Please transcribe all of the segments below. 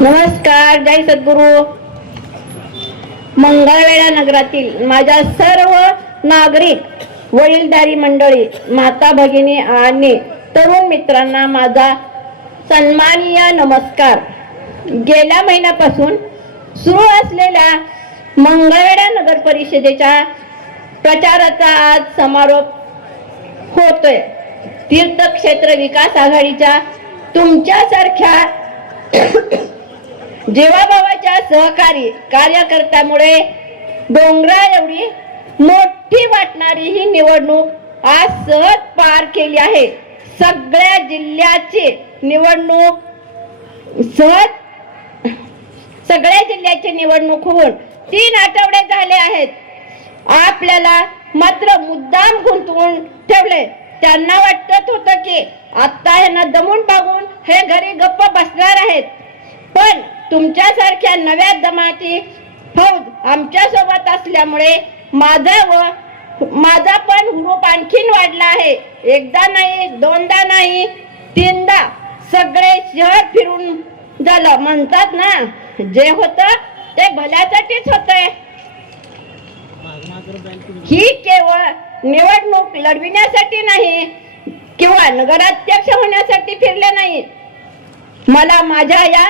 नमस्कार जय सद्गुरू. मंगळवेळा नगरातील माझ्या सर्व नागरिक वडीलधारी मंडळी माता भगिनी आणि तरुण मित्रांना माझा सन्माननीय नमस्कार. गेल्या महिन्यापासून सुरू असलेल्या मंगळवेढा नगर परिषदेच्या प्रचाराचा आज समारोप होतोय. तीर्थक्षेत्र विकास आघाडीच्या तुमच्यासारख्या जीवाभावाच्या सहकारी कार्यकर्त्यामुळे डोंगरा एवढी मोठी वाटणारी ही निवडणूक आज सहज पार केली आहे. सगळ्या जिल्ह्याची निवडणूक सहज सगळ्या जिल्ह्याची निवडणूक होऊन तीन आठवडे झाले आहेत. आपल्याला मात्र मुद्दाम गुंतवून ठेवले. त्यांना वाटत होतं की आता ह्यांना दमून बागून हे घरी गप्प बसणार आहेत. पण तुमच्यासारख्या नव्या दमाची फौज आमच्यासोबत असल्यामुळे माझा व माझा पण हुरूप आणखीन वाढला आहे. एकदा नाही दोनदा नाही तीनदा सगळे शहर फिरून झालं. म्हणतात ना जे होत ते भल्यासाठीच होत ही केवळ निवडणूक लढविण्यासाठी नाही किंवा नगराध्यक्ष होण्यासाठी फिरले नाही. मला माझ्या या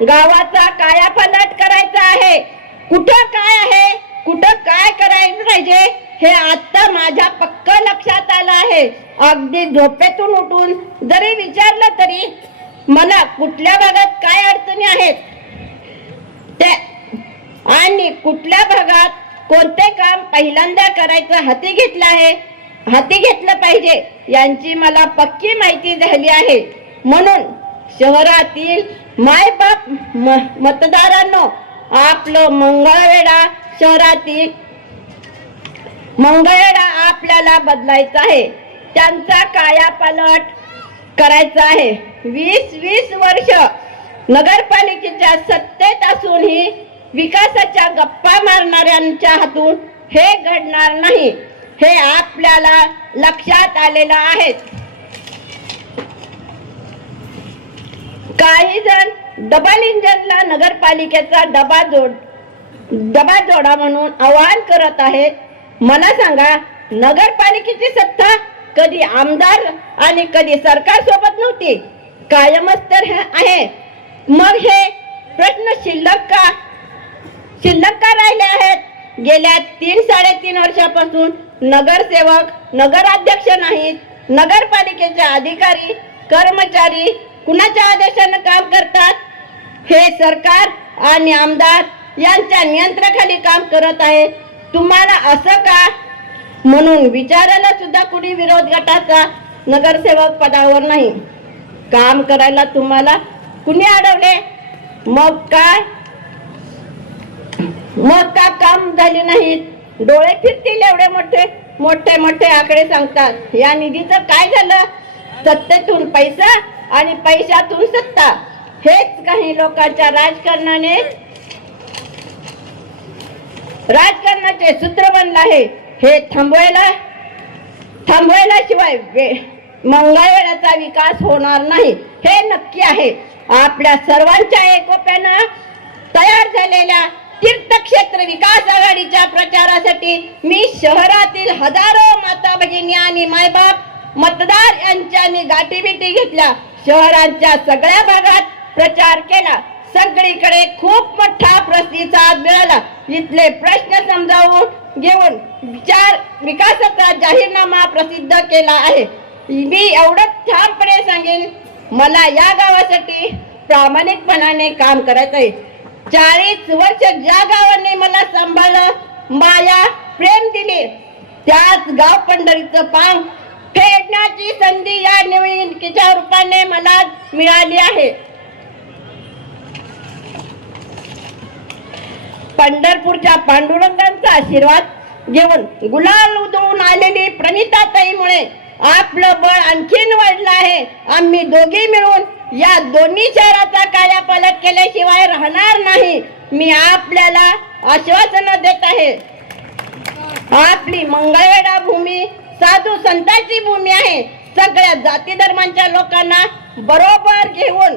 गावाचा कायापलट करायचा आहे. कुठं काय आहे? कुठं काय करायला पाहिजे? हे आता माझ्या पक्क लक्षात आलं आहे. अगदी झोपेतून उठून जरी विचारलं तरी मला कुठल्या भागात काय अडचणी आहेत? ते आणि कुठल्या भागात कोणते काम पहिल्यांदा करायचं हाती घेतलं आहे? हाती घेतलं पाहिजे यांची मला पक्की माहिती झाली आहे. म्हणून शहरातील मायबाप मतदारांनो आपलं मंगळवेढा शहरातील मंगळवेढा आपल्याला बदलायचा आहे. त्यांचा कायापालट करायचा आहे. वीस वीस वर्ष नगरपालिकेच्या सत्तेत असूनही विकासाच्या गप्पा मारणाऱ्यांच्या हातून हे घडणार नाही. हे आपल्याला लक्षात आलेलं आहे. काही जण डबल इंजनला नगरपालिकेचा डबा जोड डबा जोडा म्हणून आवाहन करत आहेत मला सांगा नगरपालिकेची सत्ता कधी आमदार आणि कधी सरकार सोबत नव्हती? कायमच तर आहे. मग हे प्रश्न शिल्लक का? शिल्लक का राहिले आहेत? गेल्या तीन साडेतीन वर्षापासून नगरसेवक नगराध्यक्ष नाहीत. नगरपालिकेचे अधिकारी कर्मचारी कुणाच्या आदेशानं काम करतात? हे सरकार आणि आमदार यांच्या नियंत्रणाखाली काम करत आहे. तुम्हाला असं का? म्हणून विचारायला सुद्धा कुणी विरोध गटाचा नगरसेवक पदावर नाही. काम करायला तुम्हाला कुणी अडवले? मग काय? मग का काम झाले नाहीत डोळे फिरतील एवढे मोठे मोठे मोठे आकडे सांगतात. या निधीचं काय झालं? सत्तेतून पैसा आणि पैशातून सत्ता. हेच काही लोकांच्या राजकारणाने राजकारणाचे सूत्र बनलं आहे. हे थांबवायला थांबवायला शिवाय मंगळवेळाचा विकास होणार नाही. हे नक्की आहे. आपल्या सर्वांच्या एकोप्यानं तयार झालेल्या तीर्थक्षेत्र विकास आघाडीच्या प्रचारासाठी मी शहरातील हजारो माता भगिनी आणि मायबाप मतदार यांच्यानी गाठीबिटी घेतल्या. शहरांच्या सगळ्या भागात प्रचार केला. सगळीकडे खूप मोठा प्रतिसाद मिळाला. इथले प्रश्न समजावून घेऊन विचार विकासाचा जाहीरनामा प्रसिद्ध केला आहे. मी एवढं ठामपणे सांगेन मला या गावासाठी प्रामाणिकपणाने काम करायचं आहे चाळीस वर्ष ज्या गावाने मला सांभाळलं माया प्रेम दिले त्याच गाव पंढरीचं पांग फेडण्याची संधी या निवडणुकीच्या रूपाने मला मिळाली आहे. पंढरपूरच्या पांडुरंगांचा आशीर्वाद घेऊन गुलाल उधळून आलेली प्रणिताताईमुळे आपलं बळ आणखीन वाढलं आहे. आम्ही दोघी मिळून या दोन्ही शहराचा कायापालट केल्याशिवाय राहणार नाही. मी आपल्याला आश्वासन देत आहे. आपली मंगळवेढा भूमी साधू संतांची भूमी आहे. सगळ्या जाती धर्मांच्या लोकांना बरोबर घेऊन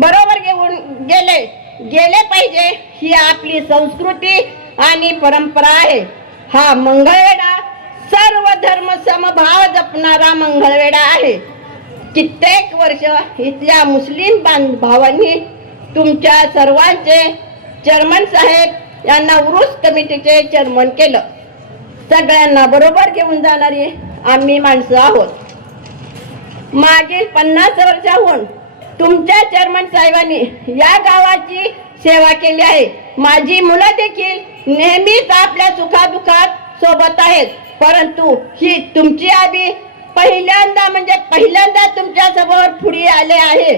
बरोबर घेऊन गेले. गेले पाहिजे ही आपली संस्कृती आणि परंपरा आहे. हा मंगळवेढा सर्व धर्म समभाव जपणारा मंगळवेढा आहे. कित्येक वर्ष इथल्या मुस्लिम बांध भावांनी तुमच्या सर्वांचे चेअरमन साहेब यांना उरुस कमिटीचे चेअरमन केलं. सगळ्यांना बरोबर घेऊन जाणारी आम्ही माणसं आहोत. मागील पन्नास वर्षाहून तुमच्या चेअरमन साहेबांनी या गावाची सेवा केली आहे. माझी मुलं देखील नेहमीच आपल्या सुखादुखात सोबत आहेत. परंतु ही तुमची आबी पहिल्यांदा म्हणजे पहिल्यांदा तुमच्यासमोर पुढे आले आहे.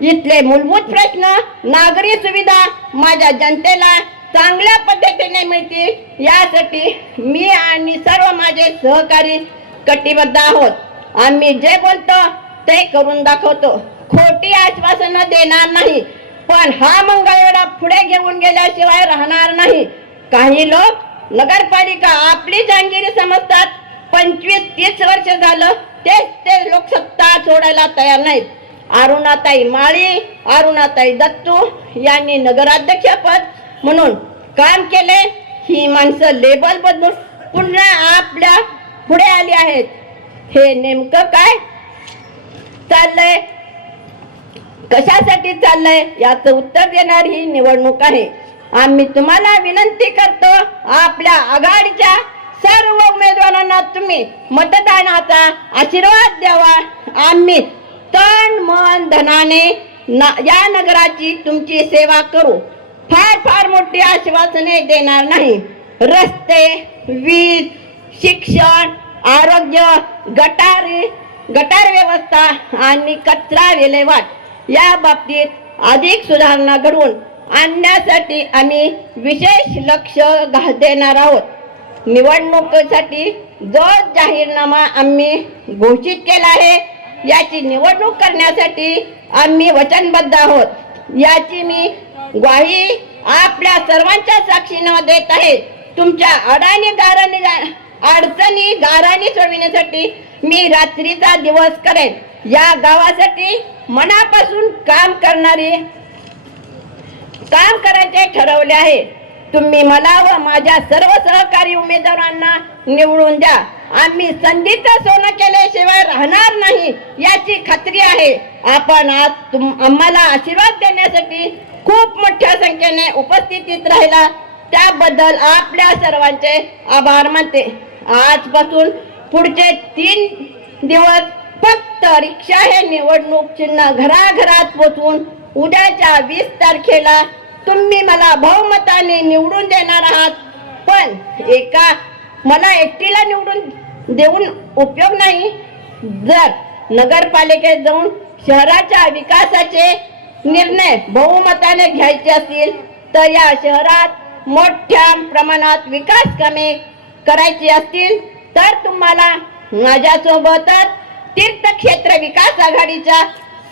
इथले मूलभूत प्रश्न नागरी सुविधा माझ्या जनतेला चांगल्या पद्धतीने मिळतील. यासाठी मी आणि सर्व माझे सहकारी कटिबद्ध आहोत. आम्ही जे बोलतो ते करून दाखवतो. खोटी आश्वासनं देणार नाही. पण हा मंगळवेढा पुढे घेऊन गेल्याशिवाय राहणार नाही. काही लोक नगरपालिका आपली जहांगिरी समजतात. पंचवीस तीस वर्ष झालं तेच ते लोक सत्ता सोडायला तयार नाहीत. अरुणाताई माळी अरुणाताई दत्तू यांनी नगराध्यक्षपद म्हणून काम केले ही माणसं लेबल बदलून पुन्हा आपल्या पुढे आली आहेत. हे नेमकं काय? चाललंय. कशासाठी चाललंय? याचं उत्तर देणारी ही निवडणूक आहे. आम्ही तुम्हाला विनंती करतो आपल्या आघाडीच्या सर्व उमेदवारांना तुम्ही मतदानाचा आशीर्वाद द्यावा. आम्ही तन मन धनाने या नगराची तुमची सेवा करू. फार फार मोठी आश्वासने देणार नाही. रस्ते वीज शिक्षण आरोग्य गटार गटार व्यवस्था आणि कचरा विल्हेवाट या बाबतीत अधिक सुधारणा घडवून आणण्यासाठी आम्ही विशेष लक्ष घा- देणार आहोत. निवडणुकीसाठी जो जाहीरनामा आम्ही घोषित केला आहे याची निवडणूक करण्यासाठी आम्ही वचनबद्ध आहोत. याची मी ग्वाही आपल्या सर्वांच्या साक्षीनं देत आहे. तुमच्या अडाणी गाराणी अडचणी गाराणी सोडविण्यासाठी मी रात्रीचा दिवस करेन. या गावासाठी मनापासून काम करणारी काम करायचे ठरवले आहे. तुम्ही मला व माझ्या सर्व सहकारी उमेदवारांना निवडून द्या. आम्ही संधीचं सोनं केल्याशिवाय राहणार नाही याची खात्री आहे. आपण आज आम्हाला आशीर्वाद देण्यासाठी खूप मोठ्या संख्येने उपस्थितीत राहिला. त्याबद्दल आपल्या सर्वांचे आभार मानते. आजपासून पुढचे तीन दिवस फक्त रिक्षा हे निवडणूक चिन्ह घराघरात पोचवून उद्याच्या वीस तारखेला तुम्ही मला बहुमताने निवडून देणार आहात. पण एका मला एकटीला निवडून देऊन उपयोग नाही. जर नगरपालिकेत जाऊन शहराच्या विकासाचे निर्णय बहुमताने घ्यायचे असतील तर या शहरात मोठ्या प्रमाणात विकास कामे करायची असतील तर तुम्हाला माझ्यासोबतच तीर्थक्षेत्र विकास आघाडीच्या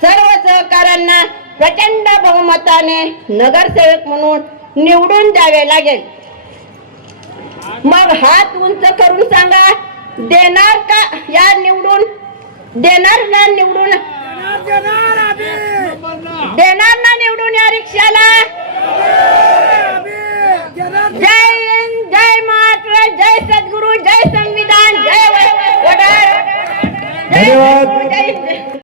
सर्व सहकाऱ्यांना प्रचंड बहुमताने नगरसेवक म्हणून निवडून द्यावे लागेल. मग हात उंच करून सांगा देणार का या निवडून देणार ना निवडून? देणार ना निवडून या रिक्षाला जय हिंद जय महाराष्ट्र जय सद्गुरु जय संविधान जय धन्यवाद